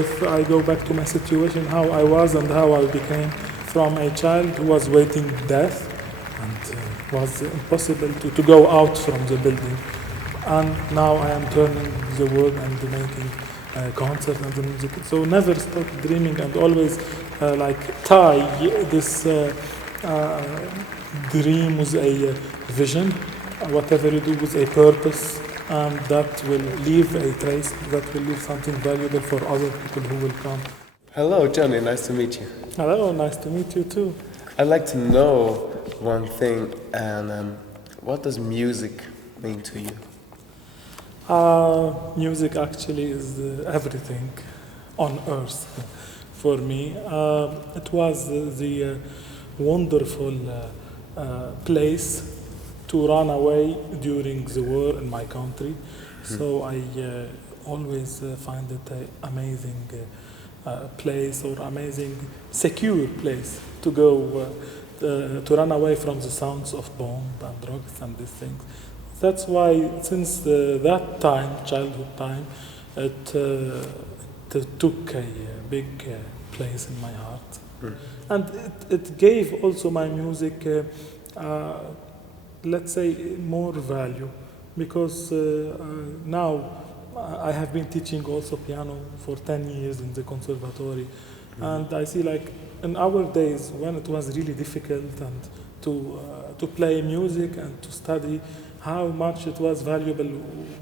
if I go back to my situation, how I was and how I became from a child who was waiting death and was impossible to go out from the building. And now I am turning the world and making concerts and the music. So never stop dreaming and always tie this dream with a vision, whatever you do with a purpose, and that will leave a trace, that will leave something valuable for other people who will come. Hello, Johnny, nice to meet you. Hello, nice to meet you too. I'd like to know one thing, and what does music mean to you? Music actually is everything on earth for me. It was the wonderful place to run away during the war in my country. So I always find it an amazing place or amazing secure place to go to run away from the sounds of bomb and drugs and these things. That's why since that time, childhood time, it took a big place in my heart. And it gave also my music let's say more value, because now I have been teaching also piano for 10 years in the conservatory, and I see like in our days when it was really difficult and to play music and to study, how much it was valuable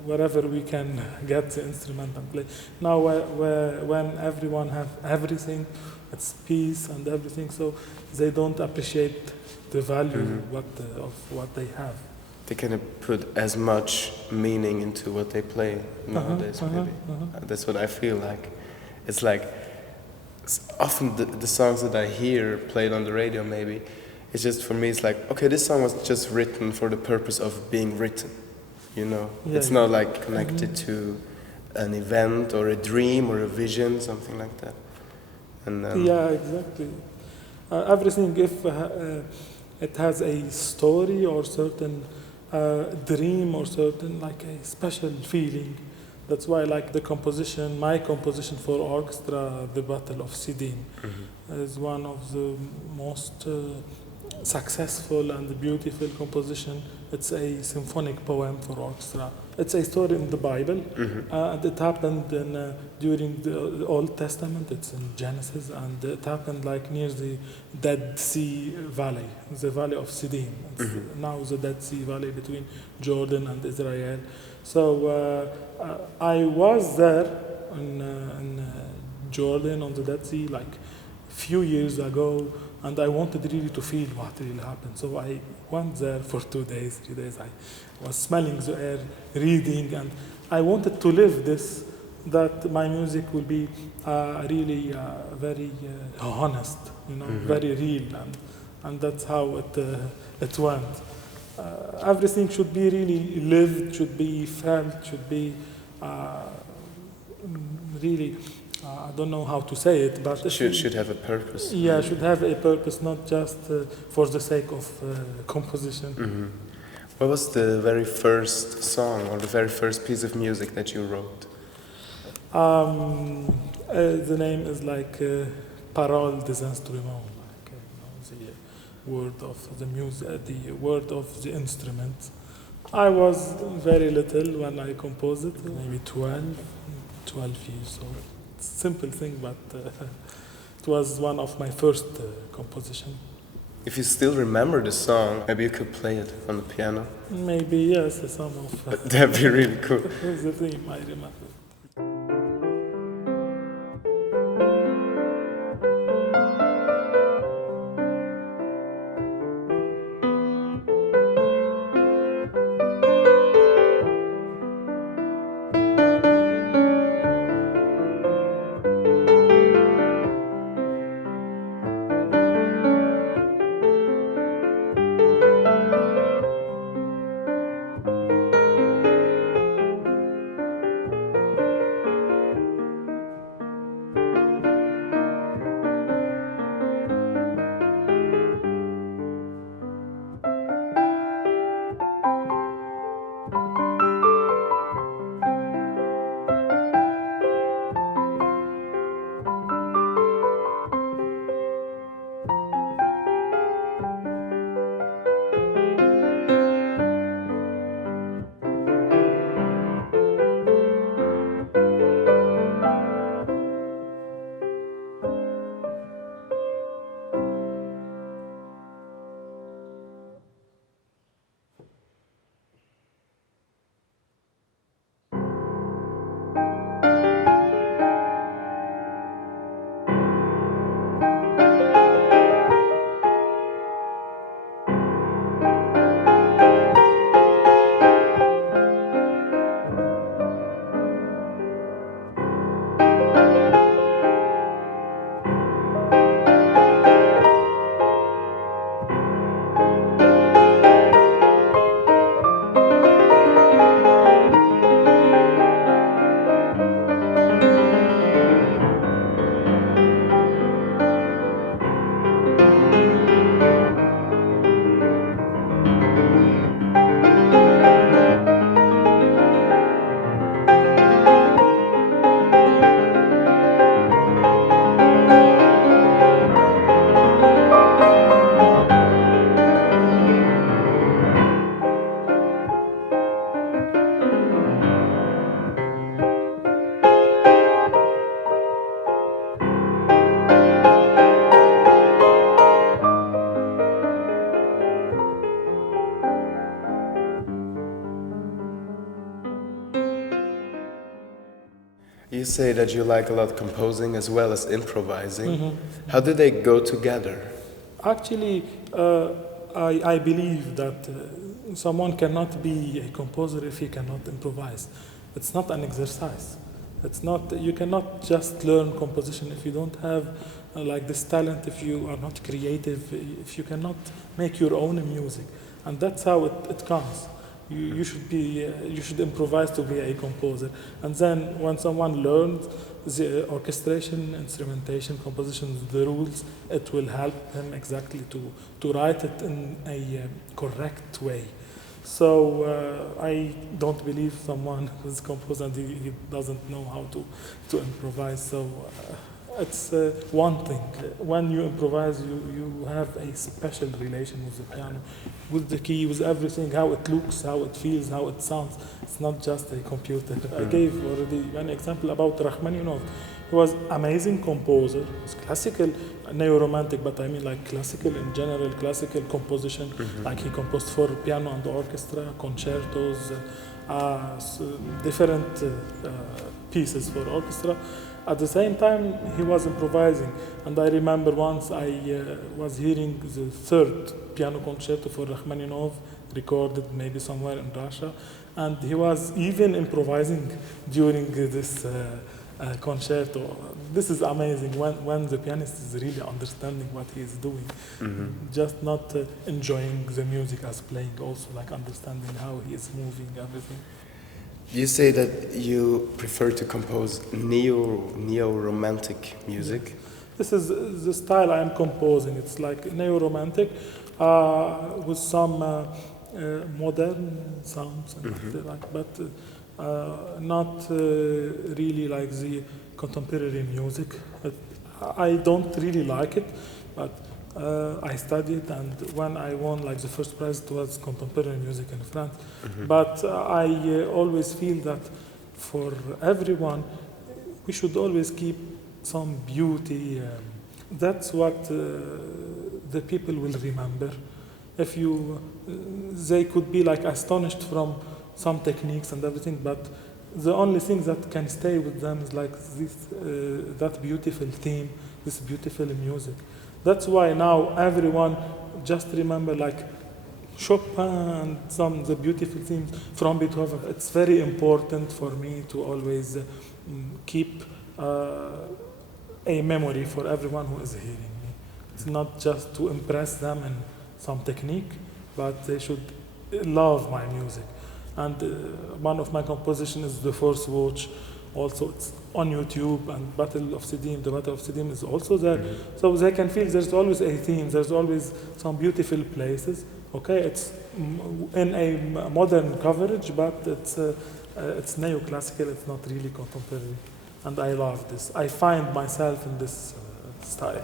wherever we can get the instrument and play. Now when everyone have everything, it's peace and everything, so they don't appreciate the value of what they have. They cannot put as much meaning into what they play nowadays, maybe. That's what I feel like. It's like often the songs that I hear played on the radio, maybe, it's just for me, it's like, okay, this song was just written for the purpose of being written, you know? Yeah, it's not like connected to an event or a dream or a vision, something like that. And yeah, exactly. Everything, if it has a story or certain dream or certain like a special feeling. That's why like the composition, my composition for orchestra, the Battle of Siddim, is one of the most successful and beautiful composition. It's a symphonic poem for orchestra. It's a story in the Bible, and it happened during the Old Testament. It's in Genesis, and it happened like near the Dead Sea Valley, the Valley of Siddim. It's now the Dead Sea Valley between Jordan and Israel. So I was there in Jordan on the Dead Sea like few years ago, and I wanted really to feel what really happened. So I went there for 2 days, 3 days. I was smelling the air, reading, and I wanted to live this, that my music will be really very honest, you know, very real, and that's how it went. Everything should be really lived, should be felt, should be really, I don't know how to say it, but should have a purpose. Yeah, should have a purpose, not just for the sake of composition. What was the very first song or the very first piece of music that you wrote? The name is like Parole des instruments, like the word of the music, the word of the instrument. I was very little when I composed it, maybe 12 years old. Simple thing, but it was one of my first compositions. If you still remember the song, maybe you could play it on the piano. Maybe yes, some of. That'd be really cool. That's the thing I remember. You say that you like a lot composing as well as improvising. How do they go together? Actually, I believe that someone cannot be a composer if he cannot improvise. It's not an exercise. It's not, you cannot just learn composition if you don't have like this talent, if you are not creative, if you cannot make your own music. And that's how it comes. You should improvise to be a composer. And then when someone learns the orchestration, instrumentation, composition, the rules, it will help him exactly to write it in a correct way. So I don't believe someone who's composed and he doesn't know how to improvise. So it's one thing. When you improvise, you have a special relation with the piano, with the key, with everything, how it looks, how it feels, how it sounds. It's not just a computer. I gave already one example about Rachmaninoff. He was amazing composer. It's classical, neo-romantic, but I mean like classical in general, classical composition. Like he composed for piano and orchestra, concertos, different pieces for orchestra. At the same time, he was improvising. And I remember once I was hearing the third piano concerto for Rachmaninoff, recorded maybe somewhere in Russia. And he was even improvising during this concerto. This is amazing when the pianist is really understanding what he is doing, just not enjoying the music as playing, also like understanding how he is moving, everything. You say that you prefer to compose neo-romantic music. Yes. This is the style I am composing. It's like neo-romantic with some modern sounds, and like, but not really like the contemporary music. I don't really like it, but I studied, and when I won like the first prize, it was contemporary music in France. But I always feel that for everyone, we should always keep some beauty. That's what the people will remember. If you, they could be like astonished from some techniques and everything, but the only thing that can stay with them is like this, that beautiful theme, this beautiful music. That's why now everyone just remember like Chopin and the beautiful themes from Beethoven. It's very important for me to always keep a memory for everyone who is hearing me. It's not just to impress them in some technique, but they should love my music. And one of my compositions is The Fourth Watch. Also, it's on YouTube, and Battle of Sidim. The Battle of Sidim is also there. So they can feel there's always a theme, there's always some beautiful places. Okay, it's in a modern coverage, but it's neoclassical, it's not really contemporary. And I love this. I find myself in this style.